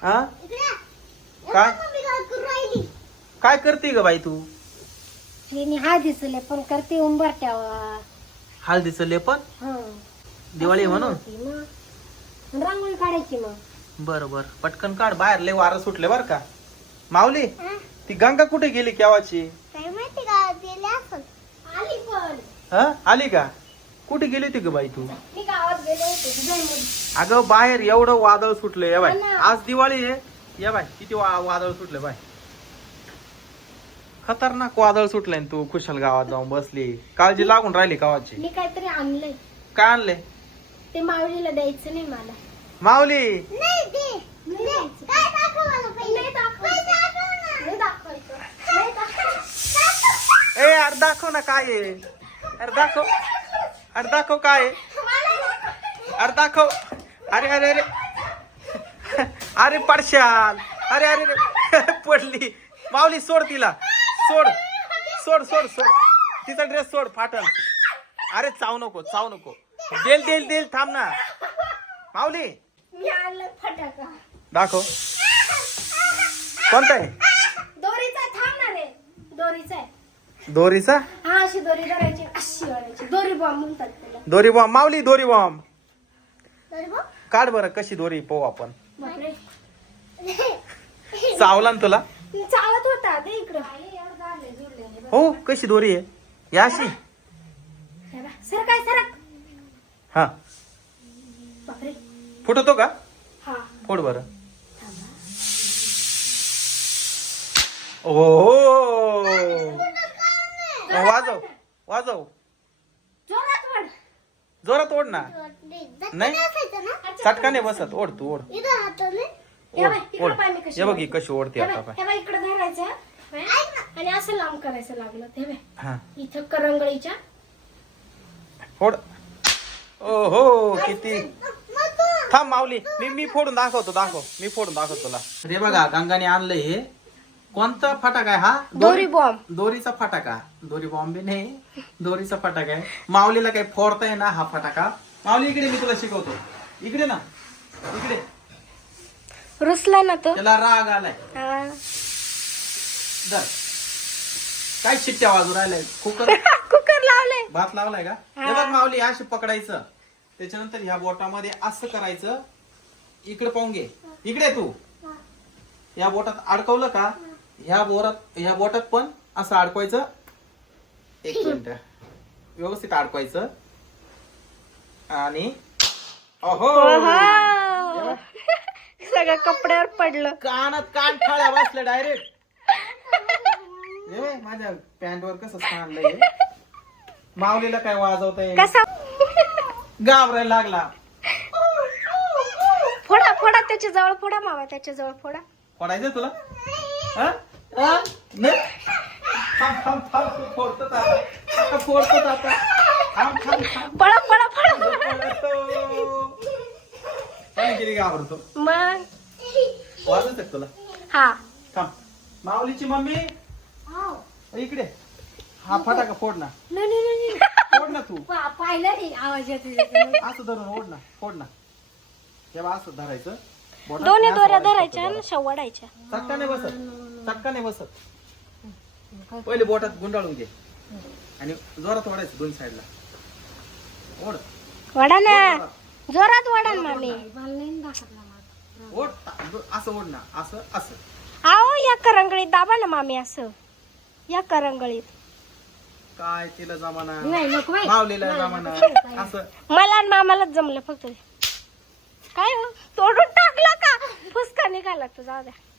हा काय काय करते ग बाई तू? हळदीचं लेपन करते उंबरट्यावर. हळदीचं लेपन दिवाळी म्हणून रांगोळी काढायची मग. बर बर पटकन काढ, बाहेर लय वारं सुटले बर का. माऊली ती गंगा कुठे गेली केव्हाची? काय माहिती का गेले असेल. आली पण. हा आली का? कुठे गेली होती ग बाई तू? मी गावात गेले होते. अगं बाहेर एवढं वादळ सुटलं या बाय. हो ना. आज दिवाळी आहे या बाय, किती वादळ सुटलं बाय. खतरनाक वादळ सुटलंय आणि तू खुशाल गावात जाऊन बसली. काळजी लागून राहिली गावाची. मी काहीतरी आणलंय. काय आणले? ते माऊलीला द्यायचं नाही मला. माऊली नाही दे. काय दाखव मला पहिले. नाही दाखवायचं. नाही दाखवायचं. नाही दाखवायचं. ए अरे दाखव ना काय आहे. अरे दाखव, अरे दाखव काय आहे. अरे दाखव. अरे अरे अरे अरे पडशाल. अरे अरे अरे पडली. माऊली सोड तिला, सोड सोड सोड सोड तिचा ड्रेस सोड फाटल. अरे चावू नको, चावू नको. देल देल देल थांब ना माऊली. मी आणलं फटाका. दाखव कोणता आहे. दोरीचा. थांब ना रे. दोरीचा आहे. दोरीचा. हा अशी दोरी धरायची, अशी ओढायची. दोरी बॉम्ब म्हणतात त्याला. दोरी बॉम्ब. माऊली दोरी बॉम्ब दोरी बॉम्ब. काढ बरं कशी दोरी पाहू आपण. बापरे. चावला ना तुला? चालत होता ते इकडं. हो कशी दोरी आहे या अशी. सर काय सरक. हा बापरे. फुटतो का? हा फोड बरं. ओ वाजव वाजव. जोरात ओढ. जोरात ओढ ना. नाही चटका नाही बसत. ओढ तू ओढ. हे बाई, ओढ. इकडं पाय मी कशी हे बघ ही कशी ओढते हे आता बाई, पाय. हे बाई, इकडं धरायचं बाई, आणि असं लांब करायचं लागलं. हे बाई, हा इथं करंगळीच्या. फोड. ओहो किती. थांब माऊली मी फोडून दाखवतो. दाखव मी फोडून दाखवतो तुला. रे बघा गंगाने आणलंय हे. कोणता फटाका आहे हा? दोरी बॉम्ब. दोरीचा फटाका. दोरी बॉम्बे नाही, दोरीचा फटाका आहे. माऊलीला काही फोडता आहे ना हा फटाका. माऊली इकडे मी तुला शिकवतो. इकडे ना, इकडे. रुसला ना तो. त्याला राग आलाय. दर काय शिट्ट्या वाजू राहिलाय. कुकर कुकर लावले. भात लावलाय का? हे बघ माऊली अशी पकडायचं. त्याच्यानंतर ह्या बोटामध्ये असं करायचं. इकडे पाहून घे. इकडे तू या बोटात अडकवलं का? ह्या बोटात पण असं अडकवायचं. एक मिनिट व्यवस्थित अडकवायचं. आणि अहो सगळं कपड्यावर पडलं. कानात कान ठाळ्या बसल्या डायरेक्ट. माझ्या पॅन्टवर कसं सांडलंय. माऊलीला काय वाजवताय? कसा घाबरायला लागला. फोडा फोडा त्याच्या जवळ फोडा मामा. त्याच्या जवळ फोडा. फोडायचं तुला? हा? हा? नाही. थांब थांब थांब तू फोडतोच आता. फोडतोच आता. थांब थांब थांब. पळा पळा पळा. फोडतो. आणि किती घाबरतो. मग वाजत आहे तुला? हा. थांब. माऊलीची मम्मी इकडे. हा फटाका फोड ना. नाही नाही नाही. फोड ना तू. पाहिलं नाही आवाज येतो. असं धरून ओढ ना. फोड ना. तेव्हा असं धरायचं. बोटात दोन्ही असं दोऱ्या ओढायचं धरायच्या जोरात. आणि शेवडायच्या. चटका नाही बसत. चटका नाही बसत. पहिले बोटात गुंडाळून घे आणि जोरात ओढायचं दोन साईडला. ओढ. वडा ना. ओढ. जोरात वडा ना मामी. ओढ. असं ओढ ना. असं असं. आओ या करंगळीत दाबा ना मामी. असं या करंगळीत. काय तिला जमाना. नाही नको बाई. मावलेला जमाना. असं मला आणि मामालाच जमलं फक्त. काय हो तोडून टाकला का? फुसका निघाला तर जाऊ द्या.